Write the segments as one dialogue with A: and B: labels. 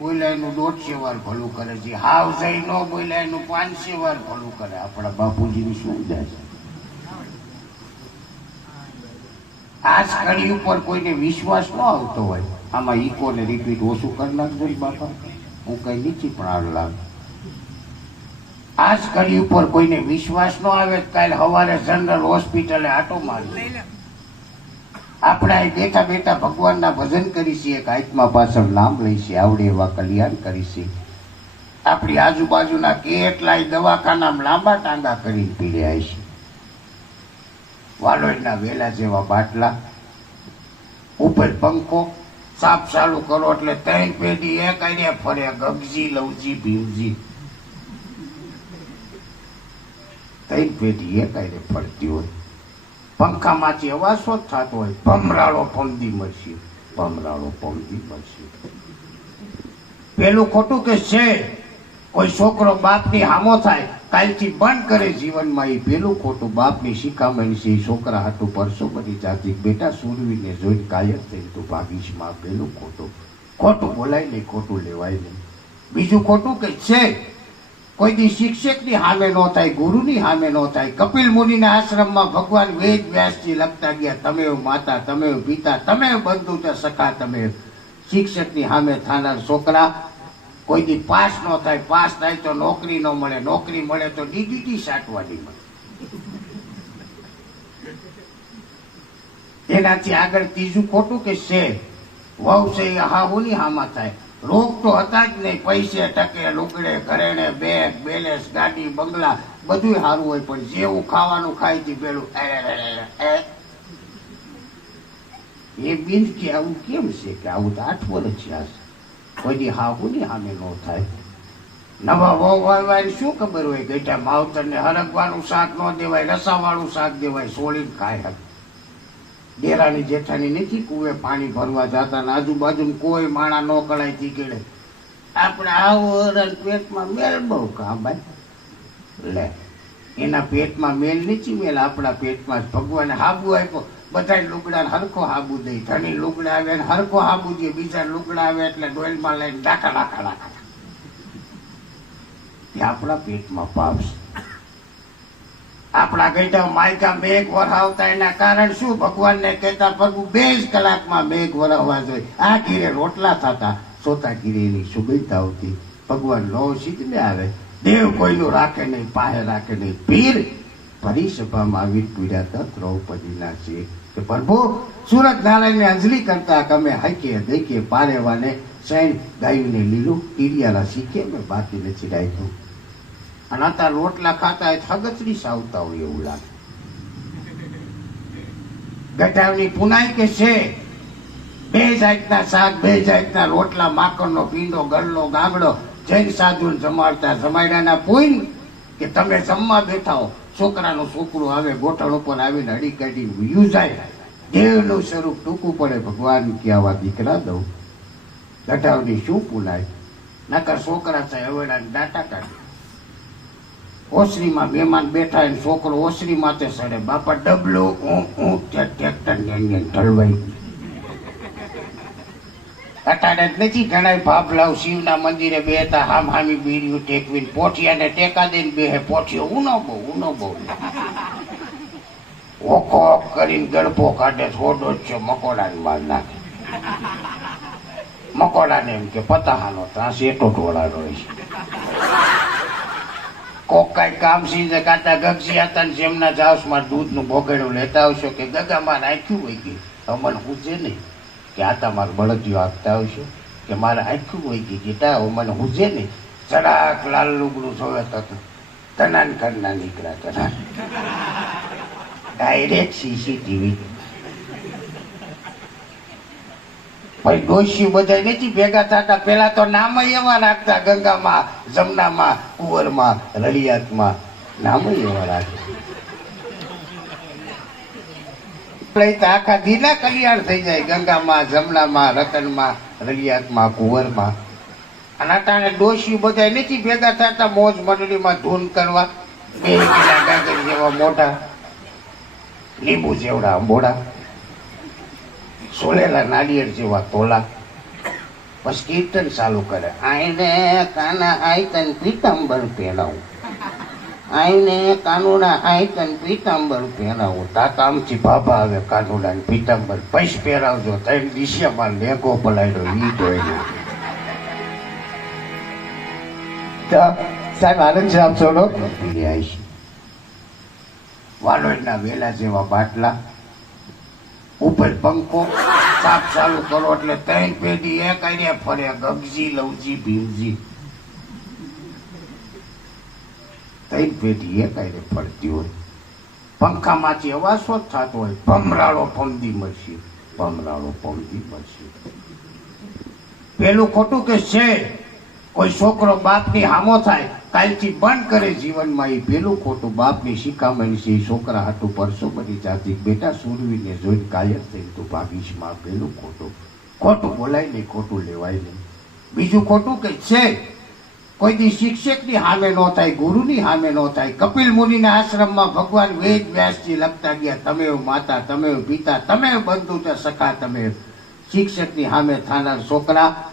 A: બોલ્યા દોઢસો વાર ભલું કરે છે. હાવ જઈ ન બોલાયનું પાંચસો વાર ભલું કરે. આપણા બાપુજીની શું જાય આ કડી ઉપર કોઈને વિશ્વાસ ન આવતો હોય. આમાં ઈકો ને રિપીટ ઓછું કરી નાખજો બાપા. હું કઈ નીચી પણ આવ લાગ આ કડી ઉપર કોઈને વિશ્વાસ ન આવે કાલે સવારે જનરલ હોસ્પિટલે આટો મારી આપણે બેઠા બેઠા ભગવાનના ભજન કરીશી એક આત્મા પાછળ નામ લઈશી આવડે એવા કલ્યાણ કરીશી આપણી આજુબાજુના કેટલાય દવાખાના લાંબા ટાંગા કરીને પીડ્યા છે. વાલોડના વેલા જેવા બાટલા, ઉપર પંખો સાફ ચાલુ કરો એટલે ત્રણ પેઢી એક આડ્યા ફરે, ગગજી, લવજી, ભીમજી. ત્રણ પેઢી એક આડે ફરતી હોય. પંખામાંથી અવાજ શું થતો હોય, ભમરાળો પમદી મળશે. ભમરાળો પમદી મળશે. પેલું ખોટું કે છે? કોઈ છોકરો બાપની હામો થાય, કાલથી બંધ કરે જીવનમાં. એ પેલું ખોટું બાપની શિખામણી છે. એ છોકરા હાટું પરસો બની જાતી બેટા સુરવીને જોઈને કાયર થઈને તું ભાગીશમાં પેલું ખોટું. ખોટું બોલાય નહીં, ખોટું લેવાય નહીં. બીજું ખોટું કે છે? કોઈ દી શિક્ષકની સામે ન થાય, ગુરુની સામે ન થાય. કપિલ મુનિના આશ્રમમાં ભગવાન વેદ વ્યાસજી લખતા ગયા, તમે માતા, તમે પિતા, તમે બંધુ તે સખા, તમે શિક્ષકની સામે થનાર છોકરા કોઈ દી પાસ ન થાય, પાસ થાય તો નોકરી ન મળે, નોકરી મળે તો ડીડીટી સાટવાની મળે. એનાથી આગળ ત્રીજું ખોટું કે છે, વહુ છે એ હાહુની હામાં થાય. રોગ તો હતા જ નહીં પૈસે ટકે લુગડે ઘરેણે બેગ બેલેન્સ ગાડી બંગલા બધું સારું હોય પણ જેવું ખાવાનું ખાય છે પેલું એ, બિન કે આવું કેમ છે કે આવું તો આઠ વર્ષ છે કોઈ હાહુની સામે ન થાય. નવા વહુ વાળવાને શું ખબર હોય ગઈઠા માવતરને હરગવાનું શાક ન દેવાય રસાવાળું શાક દેવાય સોળીને ખાય હક. ડેરાની જેઠાની નથી, કુવે પાણી ભરવા જતા ને આજુબાજુ કોઈ માણા ન કળાય તી કેડે આપણે આવો હરણ પેટમાં મેલ બહુ કામ ભાઈ? લે, એના પેટમાં મેલ નીચી મેલ, આપણા પેટમાં ભગવાને હાબુ આપ્યો. બધા લુગડા હરખો હાબુ દે ધણી લુગડા આવે ને હરખો હાબુ દે બીજા લુગડા આવે એટલે ડોલમાં લઈને ડાકા ડાકા ડાકા. આપણા પેટમાં પાપ છે. આપણા ગઈઢા માયકા મેઘ વરાવતા એના કારણ શું? ભગવાનને કહેતા પ્રભુ બે જ કલાકમાં મેઘ વરાવવા જોઈએ. આ ઘીરે રોટલા થતા સોતા ઘીરે એની સુગંધતા આવતી. ભગવાન લો સીધને આવે. દેવ કોઈનું રાખે નહીં, પાહે રાખે નહીં. પીર પરિસભામાં સભામાં આવી પીડાતા દ્રૌપદીના છે. કે પ્રભુ, સુરત નારાયણને અંજલિ કરતા ગમે હાઈકે દેખીએ પારેવાને સૈન ગાયુંને લીલું ટીરિયાલા શીખે મેં બાકી નથી રાખ્યું અને અત્યારે રોટલા ખાતા હોય થગતરી સાવતા હોય એવું લાગે. ગઢાવની પુનાઈ કે છે? બે જાતના શાક, બે જાતના રોટલા, માખણનો પીંડો, ગળનો ગાગડો, જૈન સાધુ જમાડતા જમાડ્યાના પૂન કે તમે જમવા બેઠા હો, છોકરાનું છોકરું આવે, ગોઠણ ઉપર આવીને અડી કાઢી વયું દેવનું સ્વરૂપ ટૂંકું પડે, ભગવાન કે આવા દીકરા દઉં. ગઢાવની શું પુનાય નકર છોકરા થાય અવેડા ડાટા કાઢે. ઓસરીમાં મહેમાન બેઠા હોય છોકરો ઓસરી માથે સડે બાપા ડબલું ઊં ત્યાં ટ્રેક્ટર ને એને ઢળવાઈ અટાડે નથી ઘણા ભાભલાવ શિવના મંદિરે બેતા હામ હામી બીડ્યું ટેકવીને પોઠિયાને ટેકા દઈને બેહે. પોઠિયો ઉનો બહુ ઉનો બહુ ઓખો કરીને ગળપો કાઢે થોડો જ છે, મકોડાને માર નાખે. મકોડાને એમ કે, પતાહાનો ત્યાં શેટો હોય છે. કોક કાંઈ કામ સીધે કાતા ગગસી હતા ને જેમના જાવસ માર દૂધનું બોગેડું લેતા આવશો કે ગગામાં રાખ્યું હોય કે અમન મને હુજે નહીં કે આ તમારે બળદિયો આપતા આવશો કે મારે આખ્યું હોય કે ગીતા, અમન મને હુજે નહીં. ચડાક લાલ લુગડું જોવે તો તું તનાન કરના નીકળ્યા તના ડાયરેક્ટ સીસીટીવી ડોશી બધા નથી ભેગા થતા. પેલા તો નામ એવા રાખતા ગંગામાં, જમનામાં, કુંવરમાં, રળિયાતમાં. નામ એવા રાખતા આખા દીના કલ્યાણ થઈ જાય. ગંગામાં, જમનામાં, રતનમાં, રળિયાતમાં, કુંવરમાં. અને અટાણે ડોશી બધા નથી ભેગા થતા મોજ મંડળીમાં ધૂન કરવા. બે જેવા મોઢા, લીંબુ જેવડા મોડા સોલેલા નાળિયેર જેવા તોલા પછી કીર્તન ચાલુ કરે. આઈને કાના આયતન પીતાંબર પહેરાવું. આઈને કાનુડા આયતન પીતાંબર પહેરાવું. તાતા આમથી ભાભા આવે કાનુડા પીતાંબર. પૈસ પહેરાવજો. ત્રણ દિશામાં લેગો પલાયડો. ઈ તો સાહેબ, આનંદ છે છોડો આવીશ વાલોડના વેલા જેવા બાટલા. ઉપર પંખો સાપ ચાલુ કરો એટલે ત્રણ પેઢી એક આઈને ફરે, ગગજી, લવજી, ભીમજી. ત્રણ પેઢી એક આઈને ફરતી હોય. પંખામાંથી અવાજ શો જ થતો હોય. ભમરાળો પમદી મળશે. ભમરાળો પમદી મળશે. પેલું ખોટું કે છે? કોઈ છોકરો બાપની હામો થાય, કાલથી બંધ કરે જીવનમાં એ પેલું ખોટું. બાપની શિખામણી છે એ છોકરા હાટું પરસો બની જાતી બેટા સુરવીને જોઈને કાયર થઈ તું ભાગીશમાં પેલું ખોટું. ખોટું બોલાય નહીં, ખોટું લેવાય નહીં. બીજું ખોટું કે છે? કોઈ દી શિક્ષકની સામે ન થાય, ગુરુની સામે ન થાય. કપિલ મુનિના આશ્રમમાં ભગવાન વેદ વ્યાસજી લખતા ગયા, તમે માતા, તમે પિતા, તમે બંધુ સખા, તમે શિક્ષકની સામે થાનાર છોકરા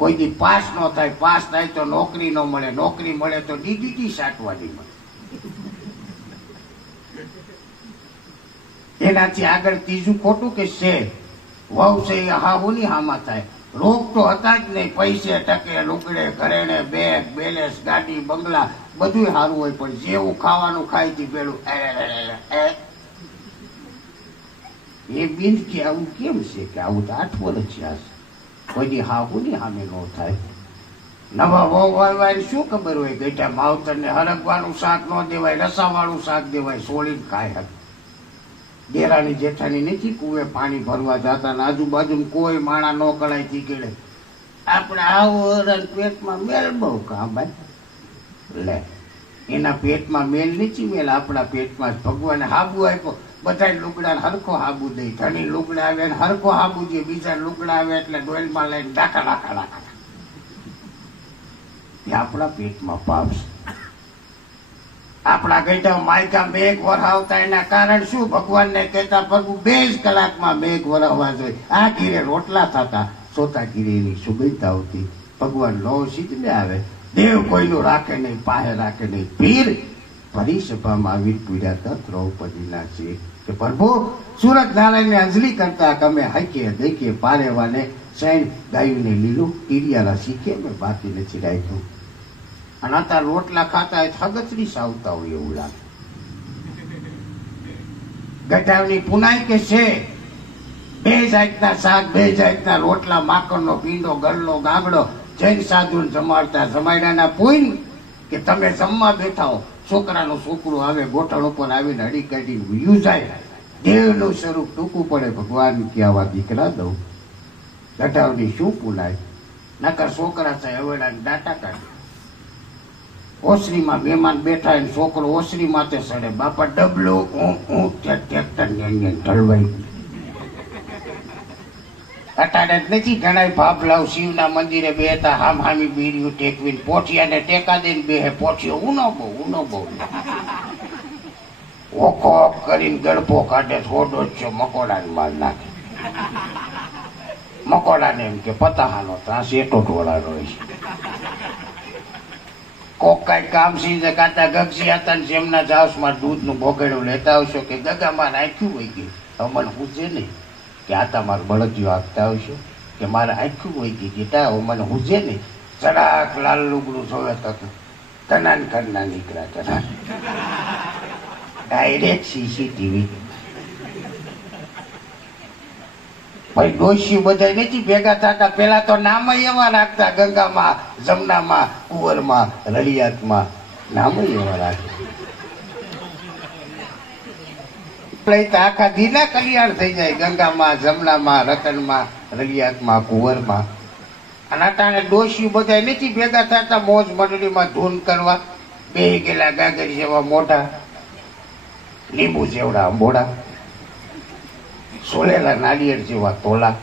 A: કોઈ દી પાસ ન થાય પાસ થાય તો નોકરી ન મળે નોકરી મળે તો ડીડીટી સાટવાની મળે એનાથી આગળ ત્રીજું ખોટું કે છે? વહુ છે એ હાહુની હામાં થાય. રોગ તો હતા જ નહીં પૈસે ટકે લુગડે ઘરેણે બેગ બેલેન્સ ગાડી બંગલા બધું સારું હોય પણ જેવું ખાવાનું ખાઈ હતી પેલું એ, એ, બિન કે આવું કેમ છે કે આવું તો આઠ વર્ષ છે કોઈ હાહુની સામે ન થાય. નવા વહુ વાળવાને શું ખબર હોય, બેટા, માવતરને હરગવાનું શાક ન દેવાય, રસાવાળું શાક દેવાય, સોળીને ખાય હક દેરાની જેઠાની નથી કુએ પાણી ભરવા જતા ને આજુબાજુ કોઈ માણા ન કળાય કેળે આપણે આવો હરણ પેટમાં મેલ બહુ કા ભાઈ. લે, એના પેટમાં મેલ નથી મેલ, આપણા પેટમાં ભગવાને હાબુ આપ્યો. બધા લુગડા હરખો હાબુ દે. ધણી લુગડા આવે હરખો હાબુ દે. બીજા લુગડા આવે એટલે ડોલમાં લઈને ડાકા ડાકા ડાકા આપણા પેટમાં પાપ છે. આપણા ગઈટા માયકા મેઘ વરાવતા એના કારણ શું? ભગવાનને કહેતા, પ્રભુ બે જ કલાકમાં મેઘ વરાવવા જોઈએ. આ ઘીરે રોટલા થતા, સોતા ઘીરે એની સુગંધ આવતી. ભગવાન લો સીધને આવે. દેવ કોઈનું રાખે નહીં, પાહે રાખે નહીં. પીર ભરી સભામાં આવી પીડાતા દ્રૌપદીના છે. કે પ્રભુ સુરત નારાયણને અંજલિ કરતા તમે હાઈકે દેખીએ પારેવાને સૈન ગાયુંને લીલું ટીરિયાલા શીખે મેં બાકી નથી રાખ્યું. અને અત્યારે રોટલા ખાતા એ થગતરી સાવતા હોય એવું લાગે. ગઢાવની પુનાઈ કે છે, બે જાતના શાક, બે જાતના રોટલા, માખણનો પીંડો, ગળનો ગામડો જૈન સાધુ જમાડતા જમાડ્યાના પૂન કે તમે જમવા બેઠા હો. છોકરાનું છોકરો આવે ગોઠણ ઉપર આવીને હડી કાઢી વયું જાય દેવનું સ્વરૂપ ટૂંકું પડે ભગવાન કે આવા દીકરા દઉં દટાવની શું પુલાય નકર છોકરા થાય હવેડાને દાટા કાઢે ઓસરીમાં મહેમાન બેઠા છોકરો ઓસરી માથે સડે બાપા ડબલો ઊંઘ ઊંઘ ટ્રેક્ટર ઢળવાઈ અટાડે જ નથી ઘણા ભાભલાવ શિવના મંદિરે બે હતા હામ હામી બીડિયું ટેકવીને પોઠિયાને ટેકા દઈને બેહે. પોઠિયો ઉનો બહુ ઉનો બહુ. ઓખો કરીને ગળપો કાઢે થોડો જ મકોડા મકોડાને માર નાખે. મકોડાને એમ કે પતાહાનો ત્રાસ એટો ઢોળાનો છે. કોક કઈ કામ સીધે કાતા ગગસી હતા ને જેમના જાવસમાં દૂધનું બોગેડું લેતા આવશો કે ગગામાં નાખ્યું હોય ગયું. અમલ પૂછે નહીં. કે આ તમારે બળદિયો આપતા આવશે, કે મારે આખું હોય કે હવે મને હુજે ને ચડાક લાલ લુગડું જોવે તો તનાન કરના નીકળ્યા તના ડાયરેક્ટ સીસીટીવી ભાઈ, ડોશી બધા નથી ભેગા થતા. પેલા તો નામ એવા રાખતા, ગંગામાં, જમનામાં, કુંવરમાં, રળિયાતમાં. નામ એવા રાખતા. તો આખા દીના કલ્યાણ થઈ જાય. ગંગામાં જમનામાં રતનમાં રલિયાતમાં કુંવરમાં. અને અટાણે ડોશી બધા નથી ભેગા થતા મોજ મંડળીમાં ધૂન કરવા. બે ગયેલા ગાગર જેવા મોઢા, લીંબુ જેવડા અંબોડા સોલેલા નાળિયેર જેવા તોલા.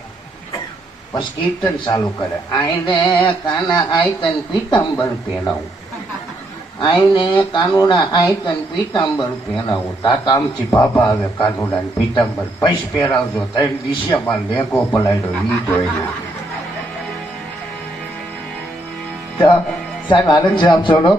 A: પછી કીર્તન ચાલુ કરે. આઈને કાના આયતન પીતાંબર પહેરાવું. આઈને કાનુડા હાઈટ અને પીતાંબર પહેરાવો. તા કામથી ભાભા આવે કાનુડા પીતાંબર. પૈસ પહેરાવજો, ત્રણ દિશામાં લેગો પલાયડો, ઈ જોઈને
B: સાહેબ, આનંદ છે આપ સૌનો?